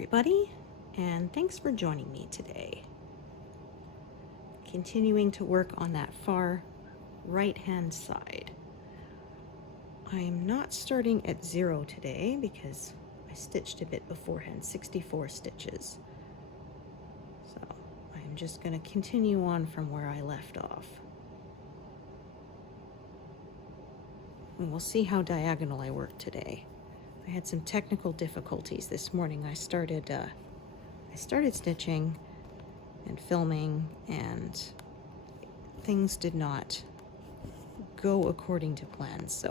everybody, and thanks for joining me today. Continuing to work on that far right-hand side. I am not starting at 0 today because I stitched a bit beforehand, 64 stitches. So I'm just going to continue on from where I left off. And we'll see how diagonal I work today. I had some technical difficulties this morning. I started stitching and filming, and things did not go according to plan. So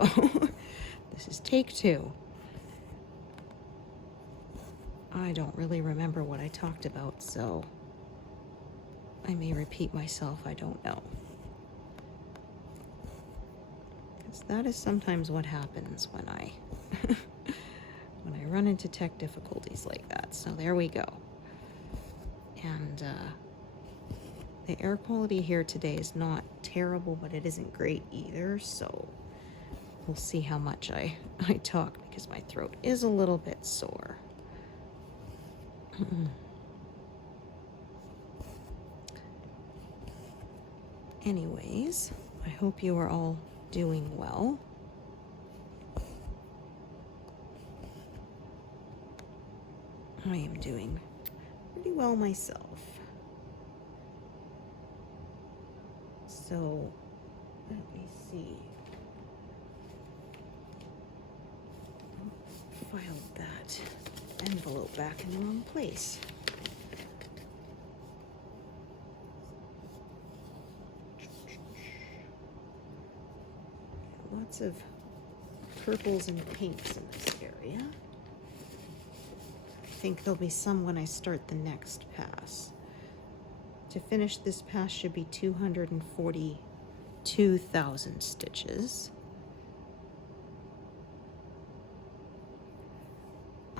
this is take 2. I don't really remember what I talked about, so I may repeat myself. I don't know. Because that is sometimes what happens when I when I run into tech difficulties like that. So there we go. And the air quality here today is not terrible, but it isn't great either. So we'll see how much I talk, because my throat is a little bit sore. Anyways, I hope you are all doing well. I am doing pretty well myself. So let me see. I filed that envelope back in the wrong place. Lots of purples and pinks in this area. I think there'll be some when I start the next pass. To finish this pass should be 242,000 stitches.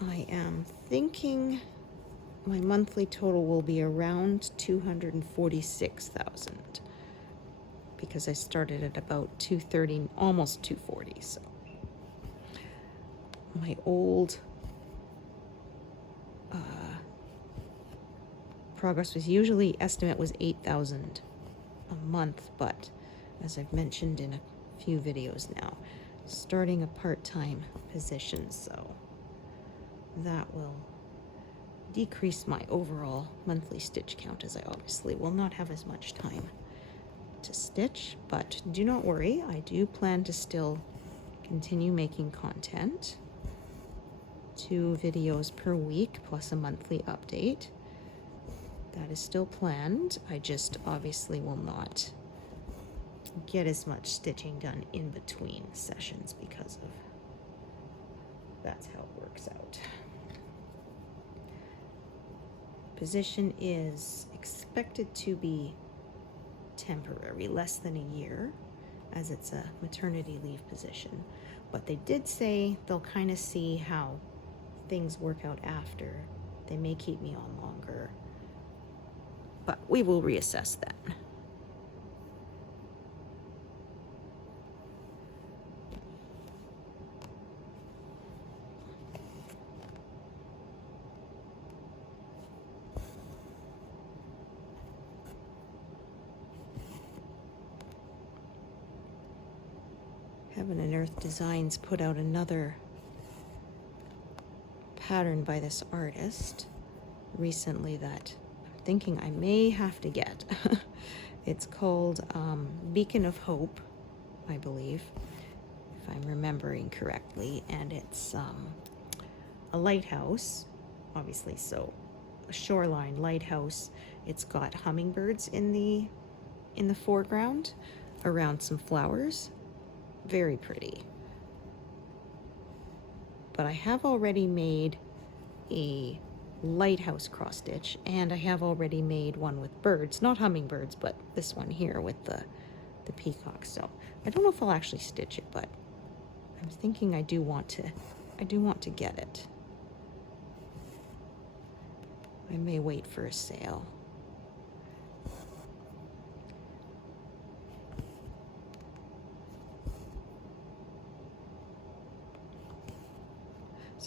I am thinking my monthly total will be around 246,000, because I started at about 230, almost 240. So my old progress was usually, estimate was 8,000 a month, but as I've mentioned in a few videos now, starting a part-time position, so that will decrease my overall monthly stitch count, as I obviously will not have as much time to stitch. But do not worry, I do plan to still continue making content, 2 videos per week plus a monthly update. That is still planned. I just obviously will not get as much stitching done in between sessions because of that's how it works out. Position is expected to be temporary, less than a year, as it's a maternity leave position. But they did say they'll kind of see how things work out after. They may keep me on longer, but we will reassess that. Heaven and Earth Designs put out another pattern by this artist recently that I'm thinking I may have to get. It's called Beacon of Hope, I believe, if I'm remembering correctly, and it's a lighthouse, obviously, so a shoreline lighthouse. It's got hummingbirds in the foreground around some flowers. Very pretty. But I have already made a lighthouse cross stitch, and I have already made one with birds, not hummingbirds, but this one here with the peacock. So I don't know if I'll actually stitch it, but I'm thinking I do want to get it. I may wait for a sale.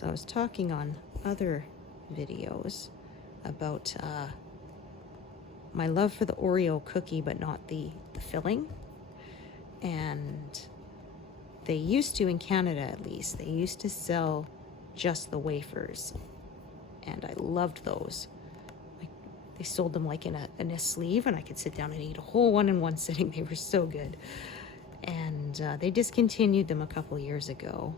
So I was talking on other videos about my love for the Oreo cookie, but not the filling. And they used to, in Canada at least, they used to sell just the wafers, and I loved those. They sold them like in a sleeve, and I could sit down and eat a whole one in one sitting. They were so good. And they discontinued them a couple years ago,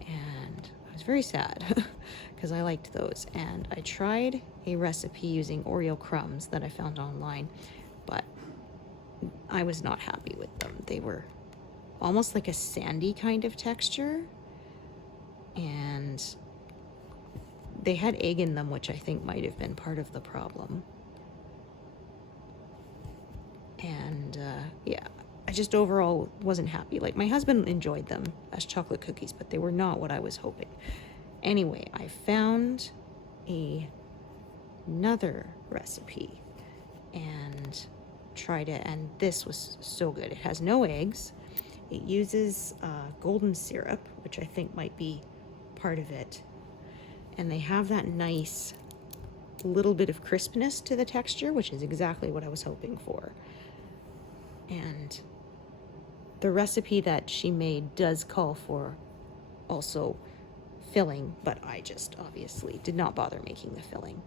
and I was very sad because I liked those. And I tried a recipe using Oreo crumbs that I found online, but I was not happy with them. They were almost like a sandy kind of texture, and they had egg in them, which I think might have been part of the problem. And yeah, I just overall wasn't happy. Like, my husband enjoyed them as chocolate cookies, but they were not what I was hoping. Anyway, I found another recipe and tried it, and this was so good. It has no eggs. It uses golden syrup, which I think might be part of it. And they have that nice little bit of crispness to the texture, which is exactly what I was hoping for. And the recipe that she made does call for also filling, but I just obviously did not bother making the filling.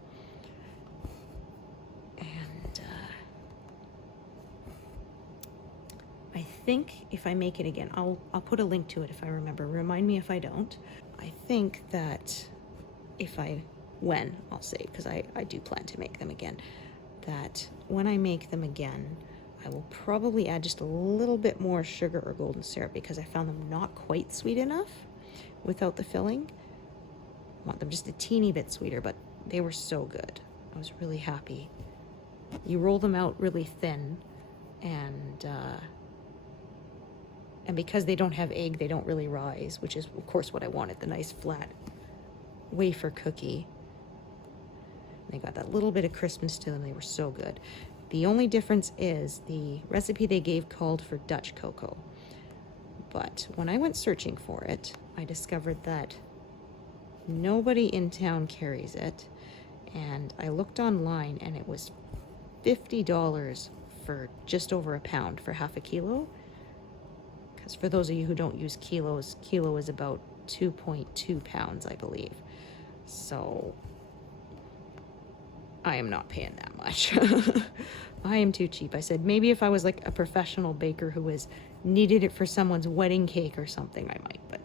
And I think if I make it again, I'll put a link to it if I remember. Remind me if I don't. I think that I'll say, because I do plan to make them again, that when I make them again, I will probably add just a little bit more sugar or golden syrup, because I found them not quite sweet enough without the filling. I want them just a teeny bit sweeter, but they were so good. I was really happy. You roll them out really thin, and because they don't have egg, they don't really rise, which is of course what I wanted, the nice flat wafer cookie. They got that little bit of crispness to them. They were so good. The only difference is the recipe they gave called for Dutch cocoa, but when I went searching for it, I discovered that nobody in town carries it, and I looked online and it was $50 for just over a pound for half a kilo. Because for those of you who don't use kilos, kilo is about 2.2 pounds, I believe. So I am not paying that much. I am too cheap. I said maybe if I was like a professional baker who needed it for someone's wedding cake or something, I might, but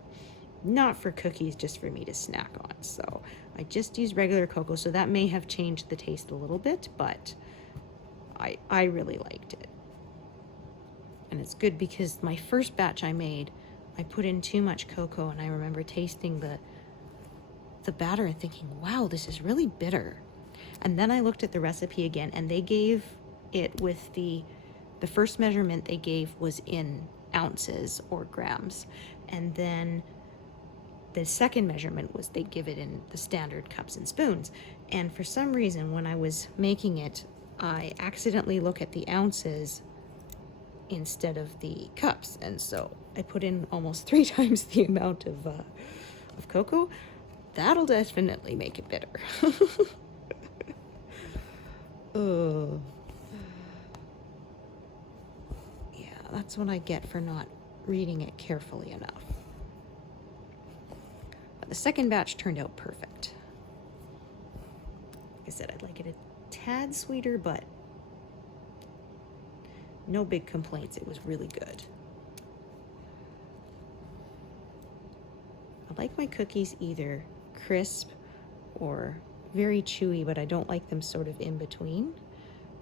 not for cookies, just for me to snack on. So I just used regular cocoa, so that may have changed the taste a little bit, but I really liked it. And it's good because my first batch I made, I put in too much cocoa, and I remember tasting the batter and thinking, wow, this is really bitter. And then I looked at the recipe again, and they gave it with the first measurement they gave was in ounces or grams. And then the second measurement was they give it in the standard cups and spoons. And for some reason, when I was making it, I accidentally look at the ounces instead of the cups. And so I put in almost 3 times the amount of cocoa. That'll definitely make it bitter. Oh. Yeah, that's what I get for not reading it carefully enough. But the second batch turned out perfect. Like I said, I'd like it a tad sweeter, but no big complaints. It was really good. I like my cookies either crisp or very chewy, but I don't like them sort of in between.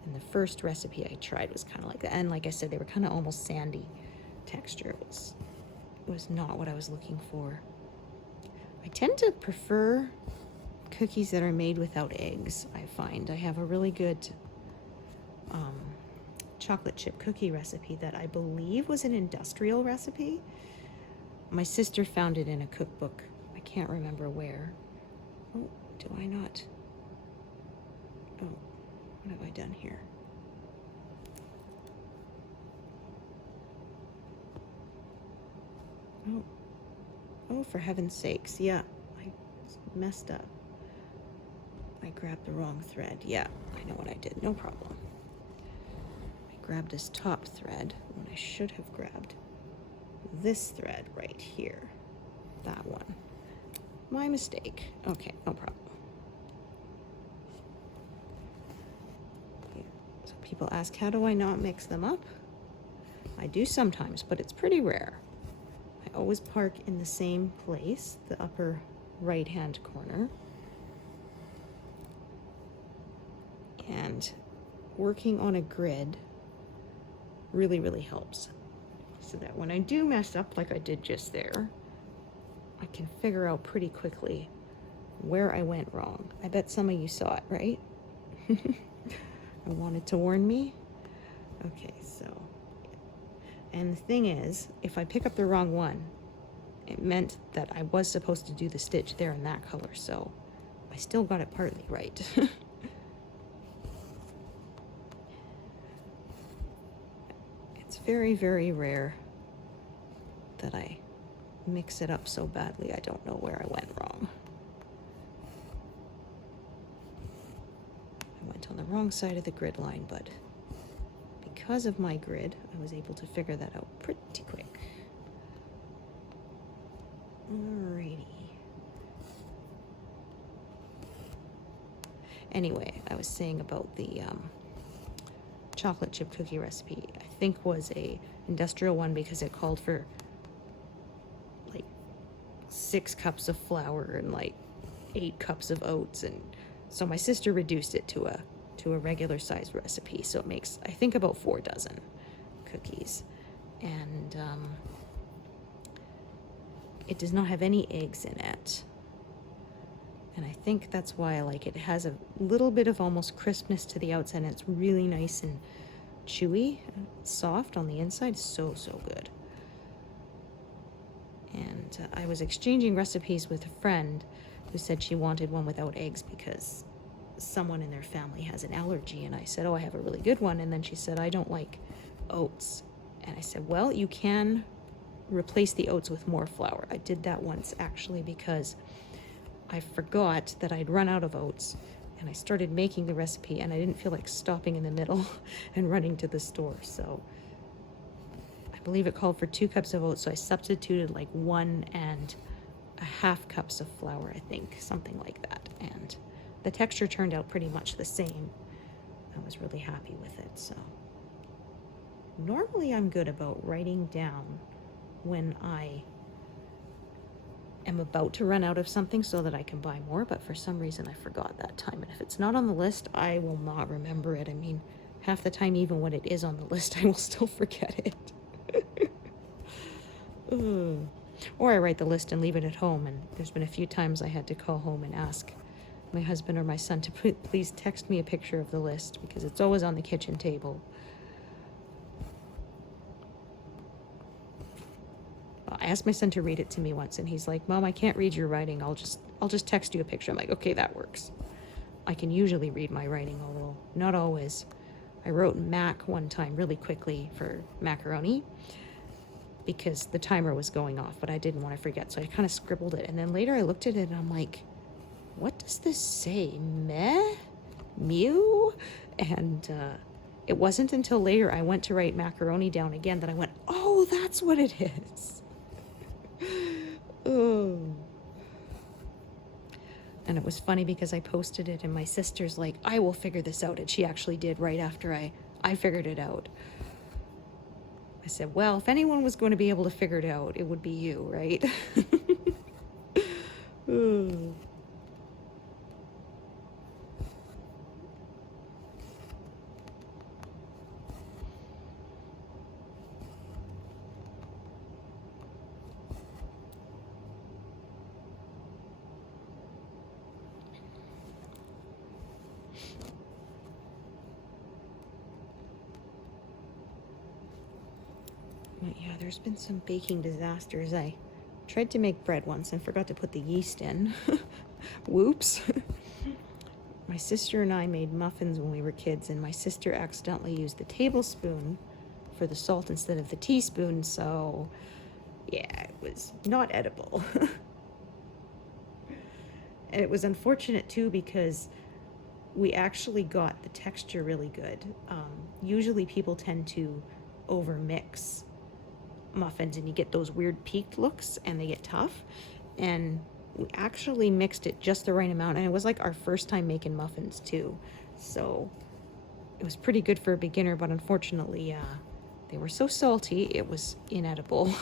And the first recipe I tried was kind of like that. And like I said, they were kind of almost sandy texture. It was not what I was looking for. I tend to prefer cookies that are made without eggs, I find. I have a really good chocolate chip cookie recipe that I believe was an industrial recipe. My sister found it in a cookbook. I can't remember where. Oh, do I not? Oh, what have I done here? Oh, for heaven's sakes. Yeah, I messed up. I grabbed the wrong thread. Yeah, I know what I did. No problem. I grabbed this top thread when I should have grabbed this thread right here. That one. My mistake. Okay, no problem. So people ask, how do I not mix them up? I do sometimes, but it's pretty rare. I always park in the same place, the upper right-hand corner. And working on a grid really, really helps. So that when I do mess up like I did just there, I can figure out pretty quickly where I went wrong. I bet some of you saw it, right? I wanted to warn me. Okay, so, and the thing is, if I pick up the wrong one, it meant that I was supposed to do the stitch there in that color, so I still got it partly right. It's very, very rare that I mix it up so badly I don't know where I went wrong. I went on the wrong side of the grid line, but because of my grid, I was able to figure that out pretty quick. Alrighty. Anyway, I was saying about the chocolate chip cookie recipe. I think was a industrial one because it called for like 6 cups of flour and like 8 cups of oats, and so my sister reduced it to a regular size recipe, so it makes, I think, about 4 dozen cookies. And it does not have any eggs in it, and I think that's why I like it. It has a little bit of almost crispness to the outside, and it's really nice and chewy, soft on the inside. So good. And I was exchanging recipes with a friend who said she wanted one without eggs because someone in their family has an allergy, and I said, oh, I have a really good one. And then she said, I don't like oats. And I said, well, you can replace the oats with more flour. I did that once actually because I forgot that I'd run out of oats, and I started making the recipe, and I didn't feel like stopping in the middle and running to the store. So I believe it called for 2 cups of oats, so I substituted like 1.5 cups of flour, I think, something like that. And the texture turned out pretty much the same. I was really happy with it. So normally I'm good about writing down when I am about to run out of something so that I can buy more, but for some reason I forgot that time. And if it's not on the list, I will not remember it. I mean, half the time, even when it is on the list, I will still forget it. Or I write the list and leave it at home, and there's been a few times I had to call home and ask my husband or my son to please text me a picture of the list, because it's always on the kitchen table. I asked my son to read it to me once, and he's like, Mom, I can't read your writing. I'll just text you a picture. I'm like, okay, that works. I can usually read my writing, although not always. I wrote mac one time really quickly for macaroni because the timer was going off, but I didn't want to forget, so I kind of scribbled it. And then later I looked at it and I'm like, what does this say? Meh? Mew? And it wasn't until later I went to write macaroni down again that I went, oh, that's what it is. Oh. And it was funny because I posted it and my sister's like, I will figure this out. And she actually did right after I figured it out. I said, well, if anyone was going to be able to figure it out, it would be you, right? Oh. Yeah, there's been some baking disasters. I tried to make bread once and forgot to put the yeast in. Whoops. My sister and I made muffins when we were kids, and my sister accidentally used the tablespoon for the salt instead of the teaspoon, so yeah, it was not edible. And it was unfortunate too because we actually got the texture really good. Usually people tend to over mix muffins and you get those weird peaked looks and they get tough. And we actually mixed it just the right amount, and it was like our first time making muffins too. So it was pretty good for a beginner, but unfortunately, they were so salty, it was inedible.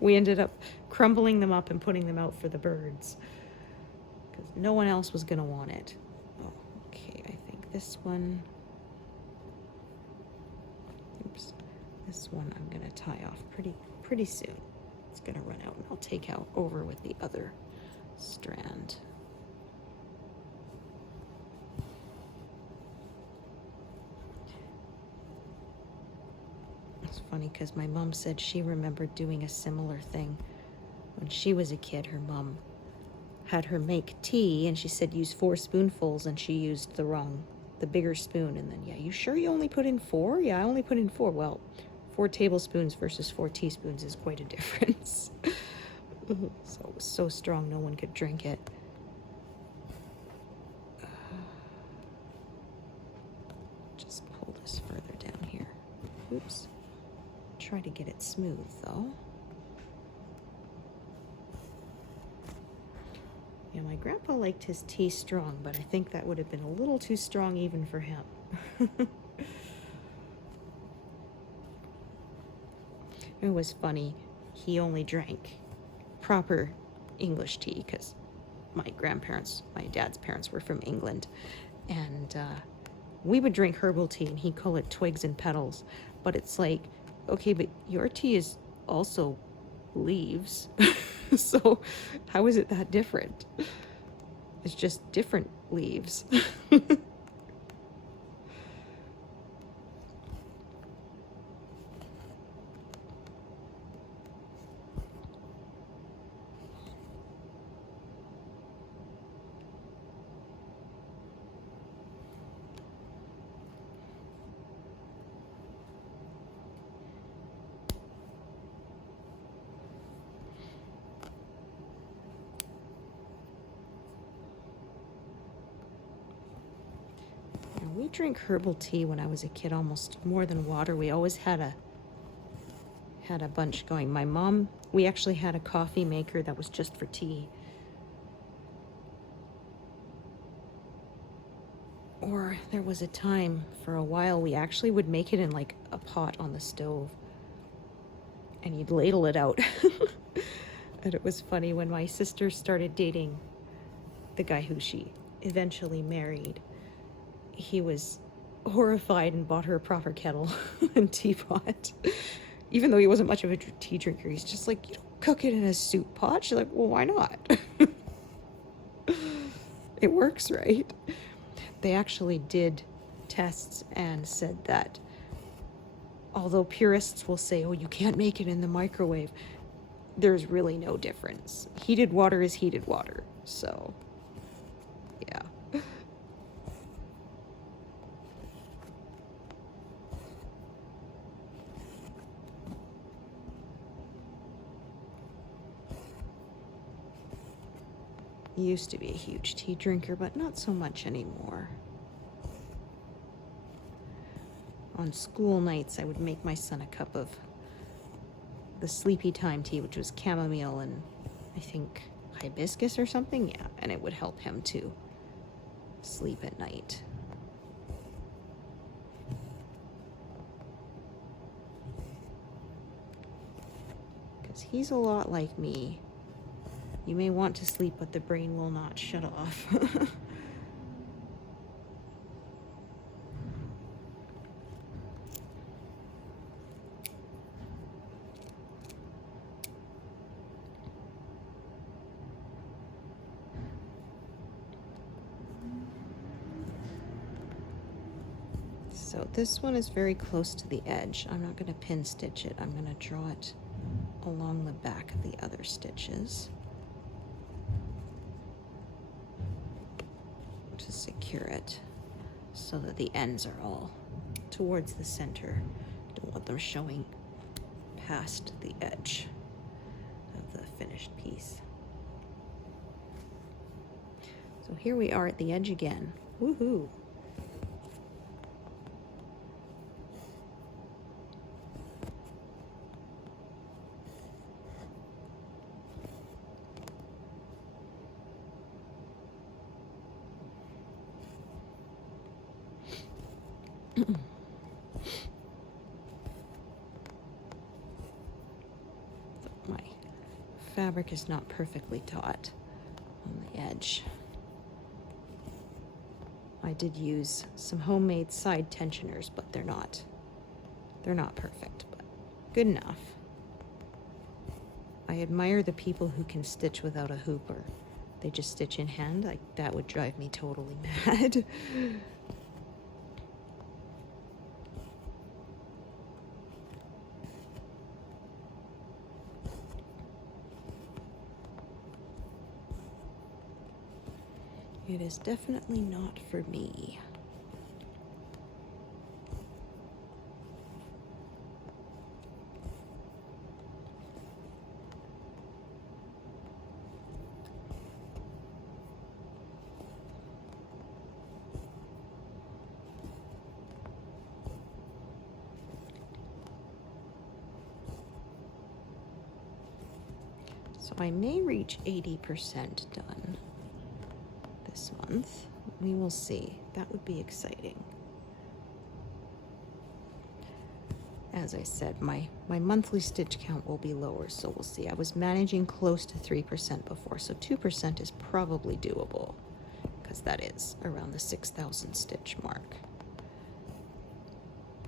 We ended up crumbling them up and putting them out for the birds because no one else was gonna want it. Oh, okay, I think this one, oops, this one I'm gonna tie off pretty soon. It's gonna run out and I'll take out over with the other strand. It's funny because my mom said she remembered doing a similar thing when she was a kid. Her mom had her make tea and she said use 4 spoonfuls and she used the bigger spoon, and then, yeah, you sure you only put in 4? Yeah, I only put in 4. Well, 4 tablespoons versus 4 teaspoons is quite a difference. So it was so strong no one could drink it. Just pull this further down here. Oops. Try to get it smooth though. Yeah, my grandpa liked his tea strong, but I think that would have been a little too strong even for him. It was funny. He only drank proper English tea because my dad's parents were from England, and we would drink herbal tea and he'd call it twigs and petals, but it's like, okay, but your tea is also leaves. So how is it that different? It's just different leaves. We drank herbal tea when I was a kid almost more than water. We always had a bunch going. My mom, we actually had a coffee maker that was just for tea. Or there was a time for a while we actually would make it in like a pot on the stove and you'd ladle it out. And it was funny when my sister started dating the guy who she eventually married. He was horrified and bought her a proper kettle and teapot. Even though he wasn't much of a tea drinker, he's just like, you don't cook it in a soup pot. She's like, well, why not? It works, right? They actually did tests and said that although purists will say, oh, you can't make it in the microwave, there's really no difference. Heated water is heated water. So, yeah. Used to be a huge tea drinker, but not so much anymore. On school nights, I would make my son a cup of the sleepy time tea, which was chamomile and I think hibiscus or something. Yeah, and it would help him to sleep at night. Because he's a lot like me. You may want to sleep, but the brain will not shut off. So this one is very close to the edge. I'm not going to pin stitch it. I'm going to draw it along the back of the other stitches to secure it so that the ends are all towards the center. Don't want them showing past the edge of the finished piece. So here we are at the edge again. Woohoo! My fabric is not perfectly taut on the edge. I did use some homemade side tensioners, but they're not perfect, but good enough. I admire the people who can stitch without a hooper. They just stitch in hand. Like, that would drive me totally mad. It is definitely not for me. So I may reach 80% done this month. We will see. That would be exciting. As I said, my monthly stitch count will be lower, so we'll see. I was managing close to 3% before, so 2% is probably doable, because that is around the 6,000 stitch mark.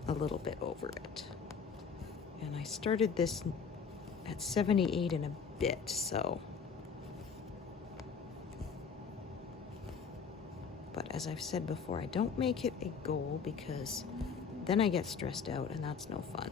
A little bit over it. And I started this at 78 and a bit, so. But as I've said before, I don't make it a goal because then I get stressed out and that's no fun.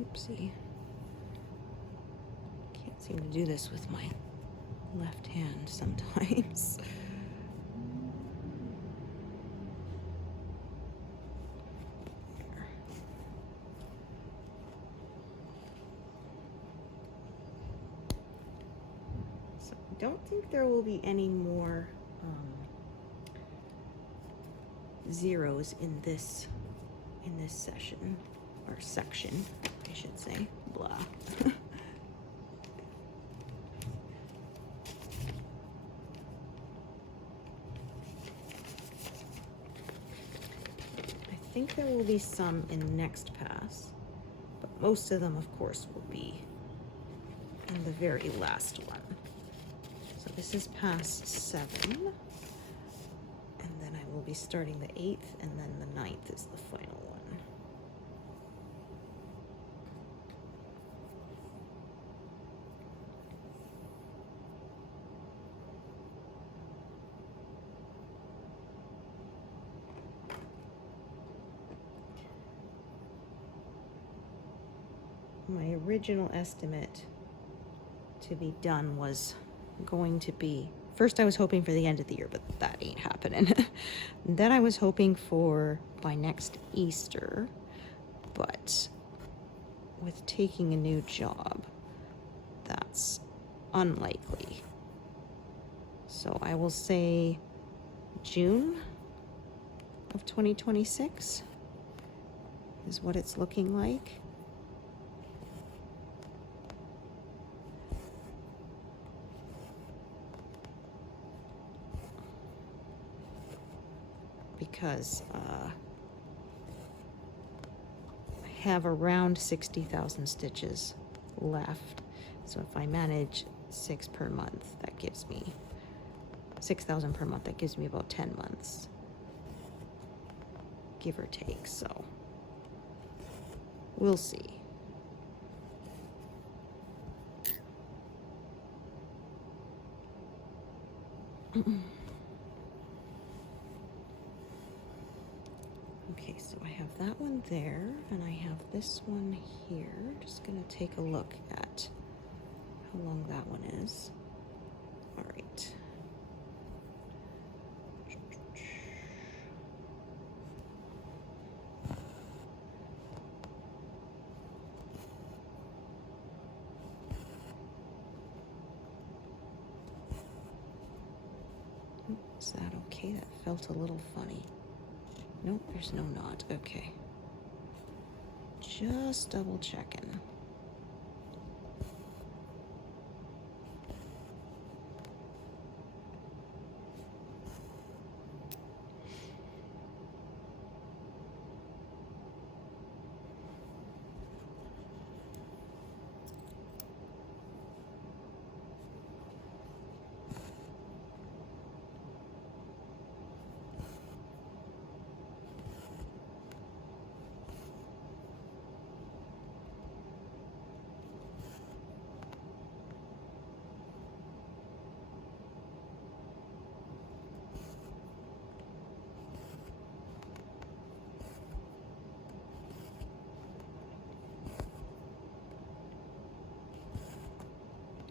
Oopsie. Can't seem to do this with my left hand sometimes. There. So I don't think there will be any more zeros in this session, or section, I should say. Blah. I think there will be some in next pass, but most of them, of course, will be in the very last one. So this is pass 7, and then I will be starting the 8th, and then the 9th is the final one. My original estimate to be done was going to be, first I was hoping for the end of the year, but that ain't happening. Then I was hoping for by next Easter, but with taking a new job, that's unlikely. So I will say June of 2026 is what it's looking like. Because I have around 60,000 stitches left. So if I manage 6 per month, that gives me 6,000 per month. That gives me about 10 months, give or take. So we'll see. Okay, so I have have that one there, and I have this one here. Just gonna take a look at how long that one is. All right. Is that okay? That felt a little funny. Nope, there's no knot. Okay. Just double checking.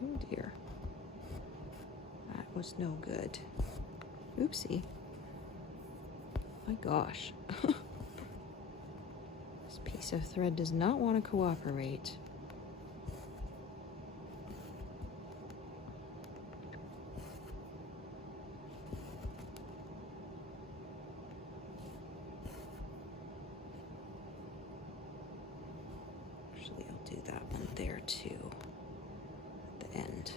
Oh dear. That was no good. Oopsie. My gosh. This piece of thread does not want to cooperate. Actually, I'll do that one there too. At the end.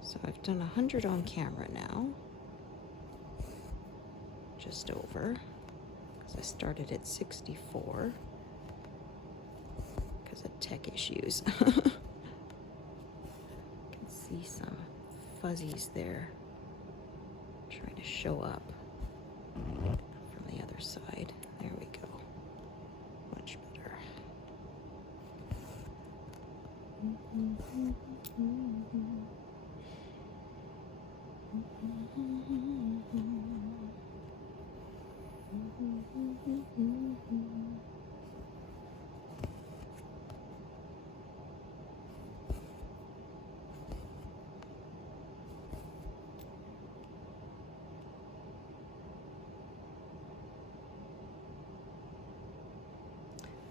So I've done 100 on camera now, just over, because I started at 64 because of tech issues. You can see some fuzzies there trying to show up from the other side. There we go. Much better.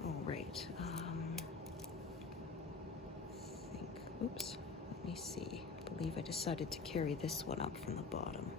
All right. Oops. Let me see. I believe I decided to carry this one up from the bottom.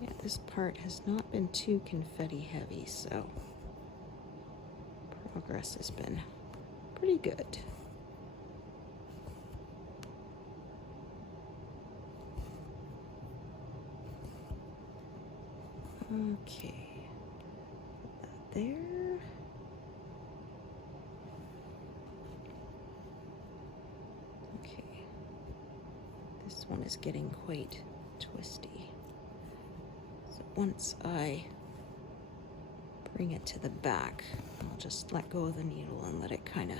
Yeah, this part has not been too confetti heavy, so progress has been pretty good. Okay, put that there. Okay, this one is getting quite twisty. So once I bring it to the back, I'll just let go of the needle and let it kind of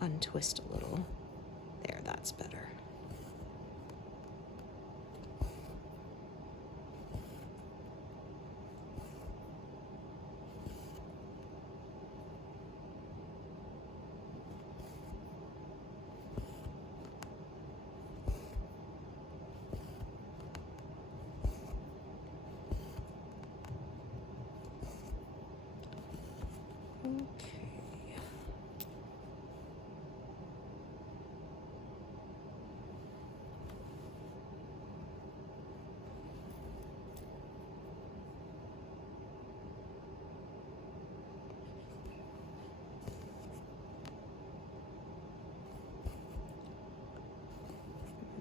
untwist a little. There, that's better.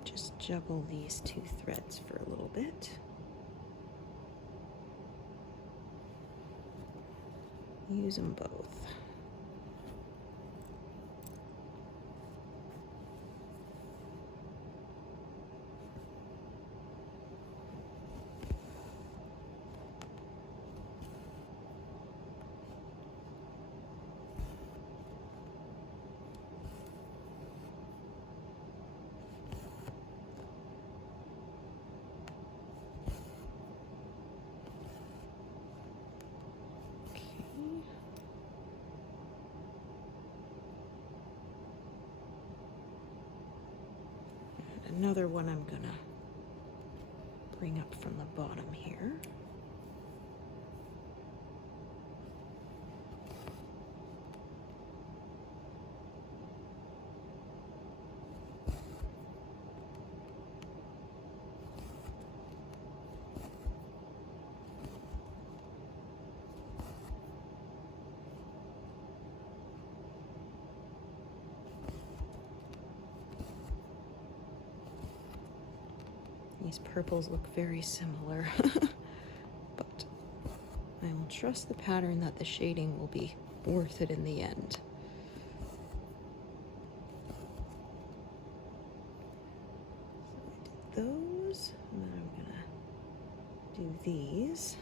just juggle these two threads for a little bit. Use them both. Another one I'm gonna bring up from the bottom here. These purples look very similar, but I will trust the pattern that the shading will be worth it in the end. So I did those, and then I'm gonna do these.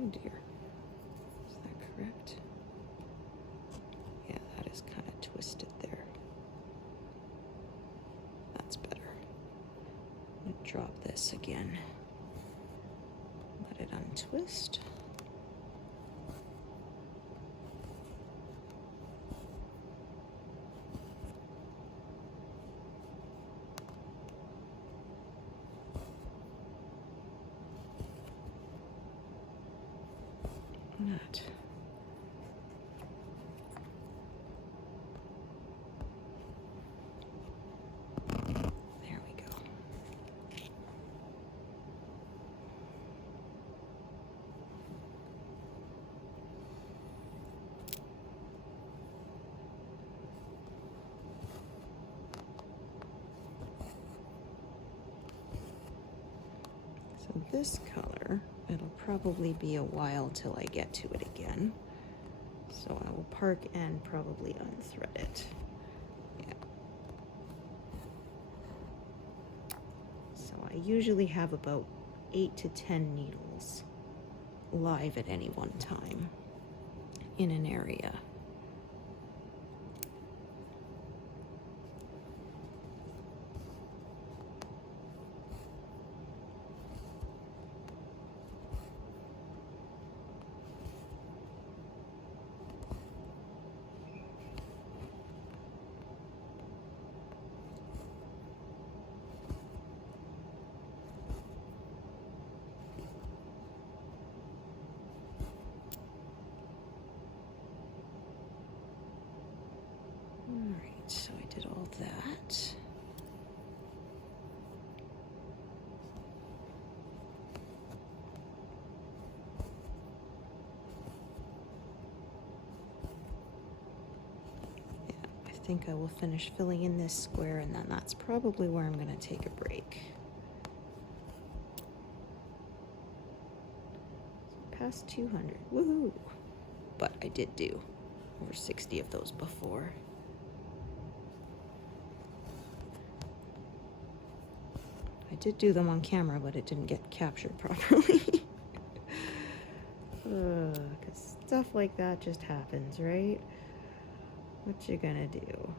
Oh dear, is that correct? Yeah, that is kind of twisted there. That's better. I'm gonna drop this again. Let it untwist. That. There we go. So this color, it'll probably be a while till I get to it again. So I will park and probably unthread it. Yeah. So I usually have about 8 to 10 needles live at any one time in an area. Alright, so I did all that. Yeah, I think I will finish filling in this square, and then that's probably where I'm going to take a break. So past 200, woohoo! But I did do over 60 of those before. I did do them on camera, but it didn't get captured properly. 'Cause stuff like that just happens, right? What you gonna do?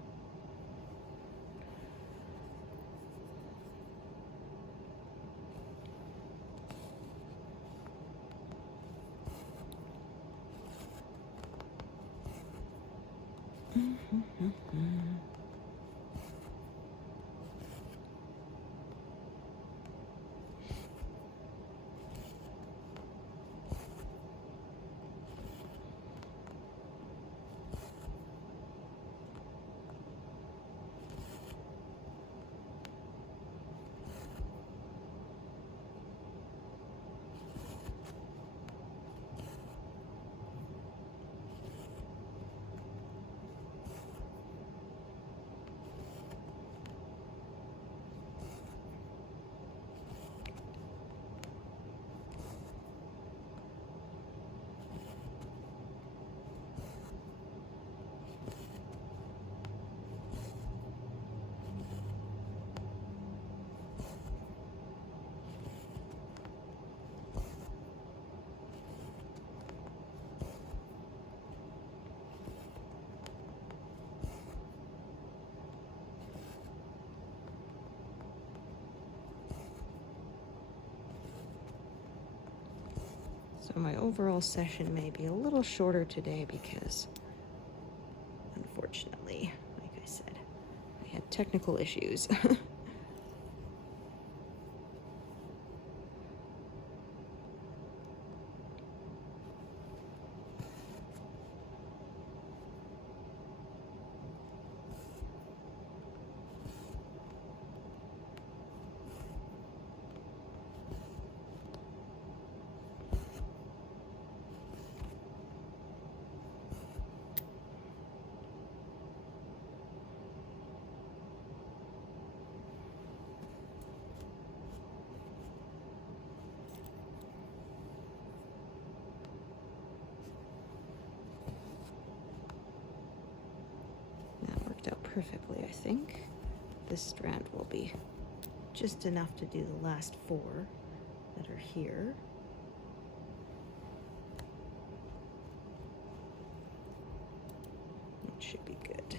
So my overall session may be a little shorter today because, unfortunately, like I said, I had technical issues. Out perfectly, I think. This strand will be just enough to do the last 4 that are here. It should be good.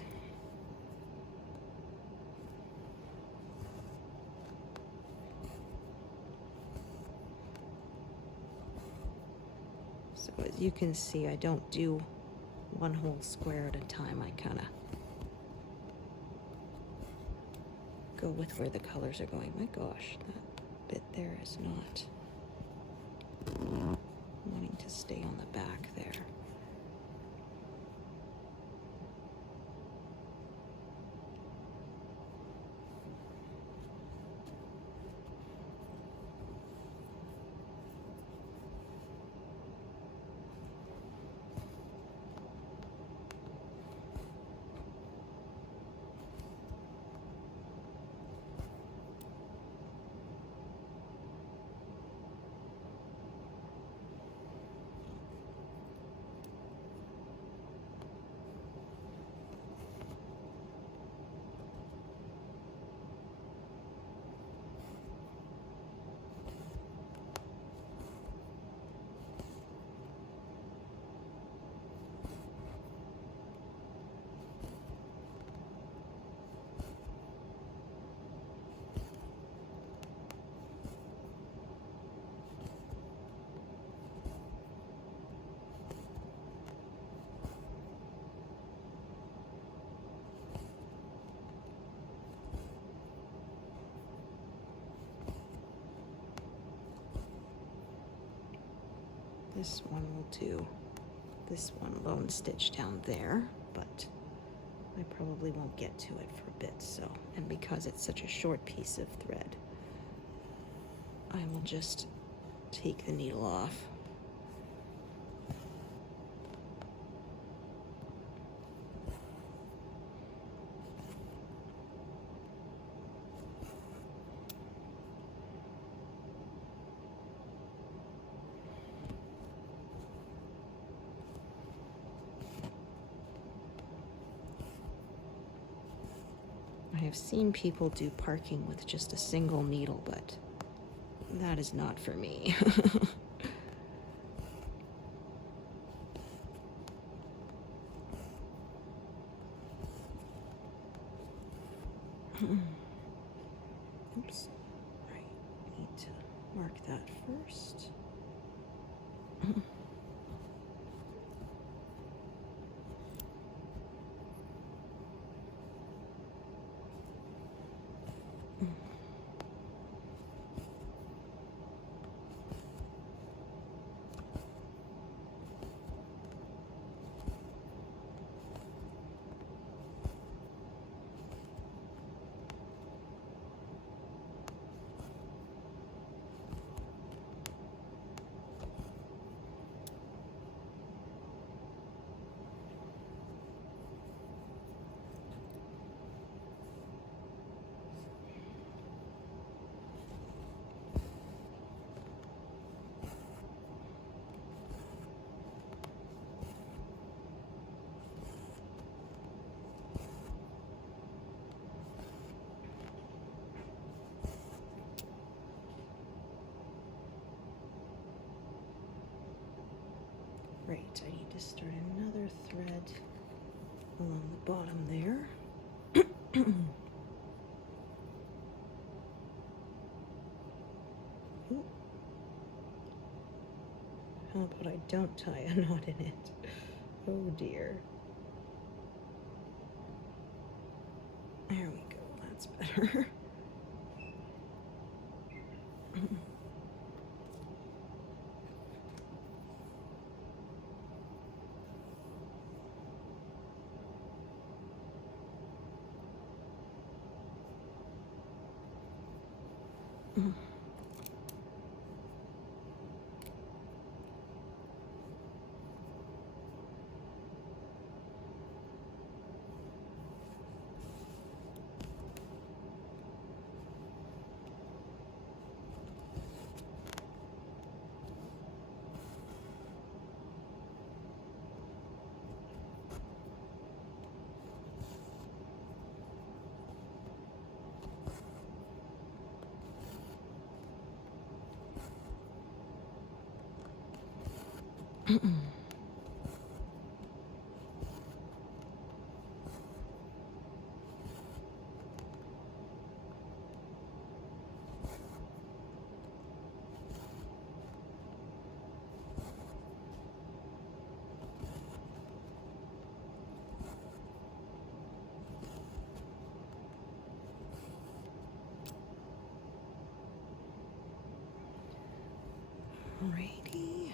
So as you can see, I don't do one whole square at a time. I kind of go with where the colors are going. My gosh, that bit there is not wanting to stay on the back there. This one will do this one lone stitch down there, but I probably won't get to it for a bit, so, and because it's such a short piece of thread, I will just take the needle off. I have seen people do parking with just a single needle, but that is not for me. Oops, I need to mark that first. Right, I need to start another thread along the bottom there. How don't tie a knot in it. Oh dear. There we go, that's better. Alrighty.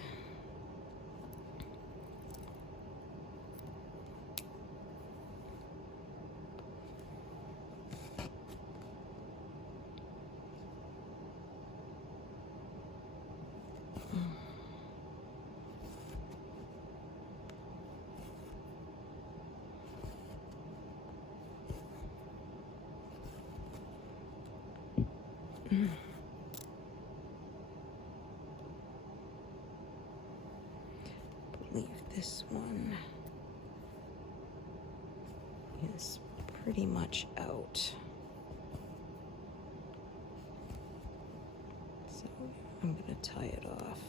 Believe this one is pretty much out. So I'm going to tie it off.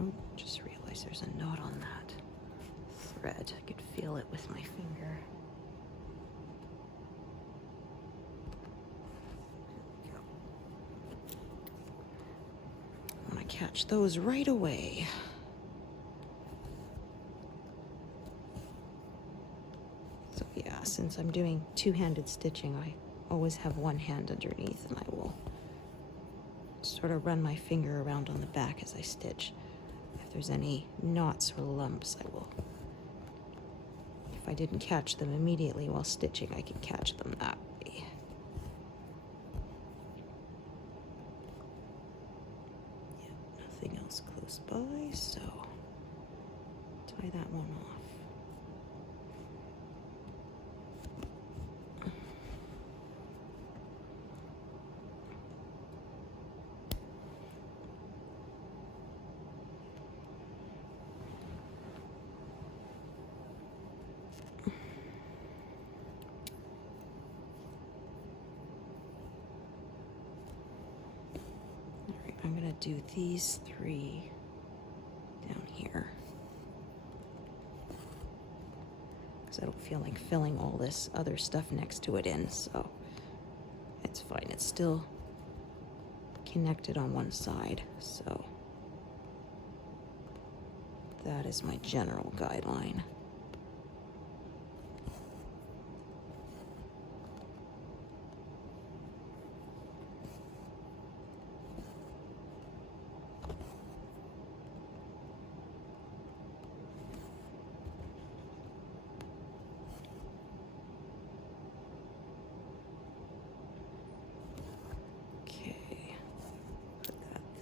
Oh, just realized there's a knot on that thread. I could feel it with my finger. I want to catch those right away. So yeah, since I'm doing two-handed stitching, I always have one hand underneath, and I will sort of run my finger around on the back as I stitch. If there's any knots or lumps, I will. If I didn't catch them immediately while stitching, I can catch them that way. Yeah, nothing else close by, so tie that one off. I'm going to do these three down here, because I don't feel like filling all this other stuff next to it in, so it's fine. It's still connected on one side, so that is my general guideline.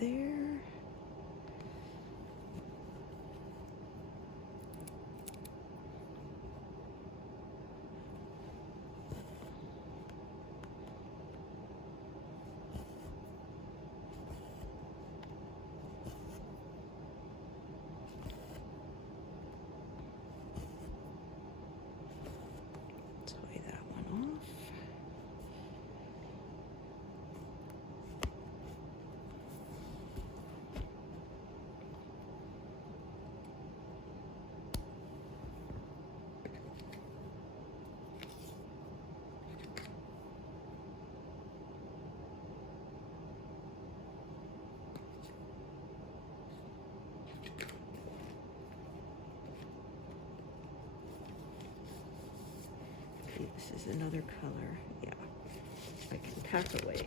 There. Tie that one off. This is another color. Yeah, I can pack away.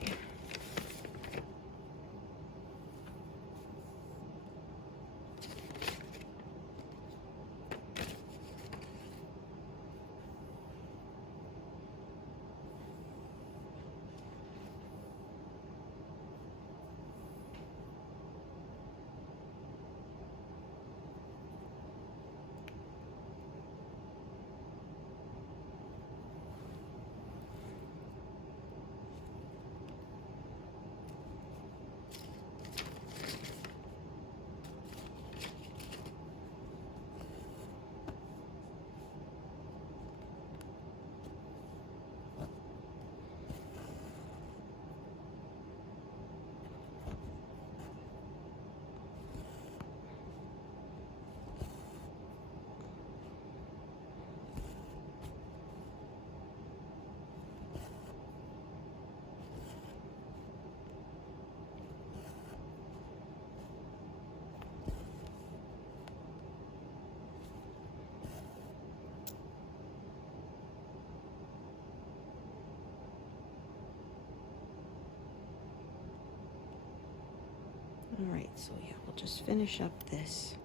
All right, so yeah, we'll just finish up this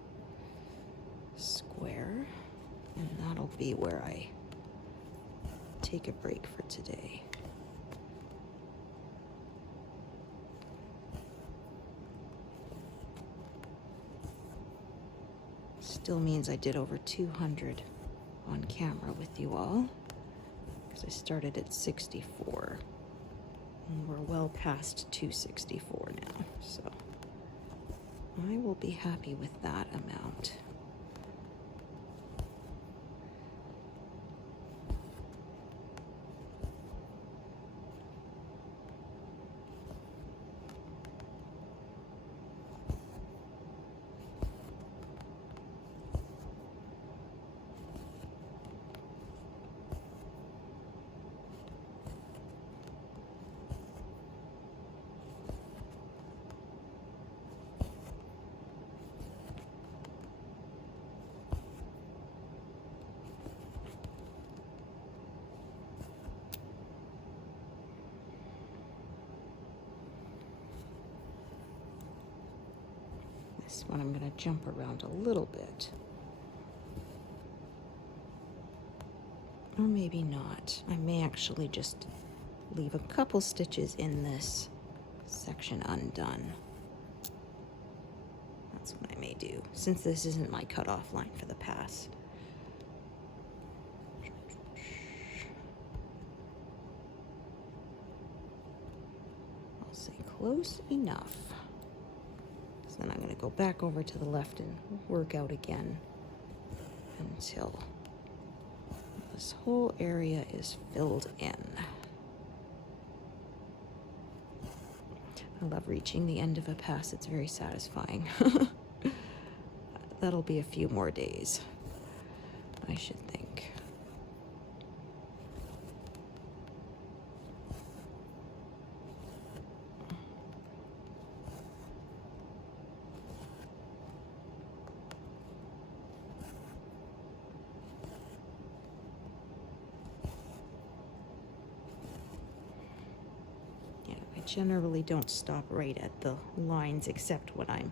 square, and that'll be where I take a break for today. Still means I did over 200 on camera with you all, because I started at 64, and we're well past 264 now, so I will be happy with that amount. This one I'm going to jump around a little bit. Or maybe not. I may actually just leave a couple stitches in this section undone. That's what I may do, since this isn't my cutoff line for the pass. I'll say close enough. So then I'm going to go back over to the left and work out again until this whole area is filled in. I love reaching the end of a pass. It's very satisfying. That'll be a few more days, I should think. Generally don't stop right at the lines except when I'm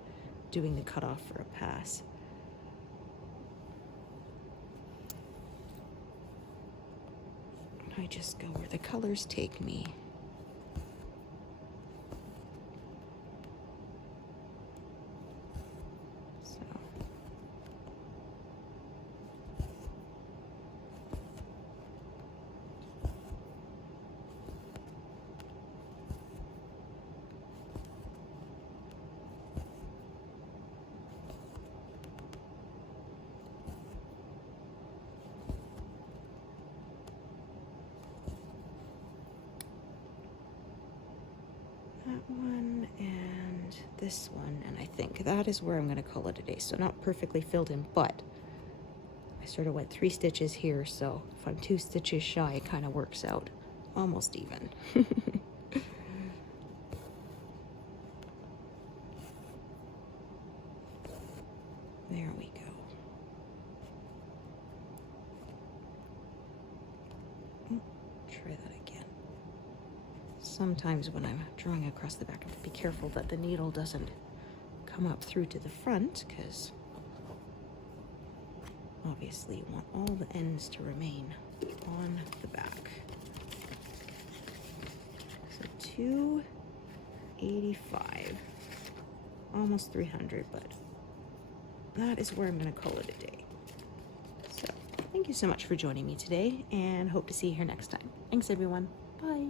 doing the cutoff for a pass. I just go where the colors take me. That one and this one, and I think that is where I'm going to call it a day. So not perfectly filled in, but I sort of went 3 stitches here, so if I'm 2 stitches shy, it kind of works out almost even. There we go. Try that again. Sometimes when I'm drawing across the back, I have to be careful that the needle doesn't come up through to the front, because obviously you want all the ends to remain on the back. So 285, almost 300, but that is where I'm going to call it a day. So thank you so much for joining me today, and hope to see you here next time. Thanks everyone. Bye.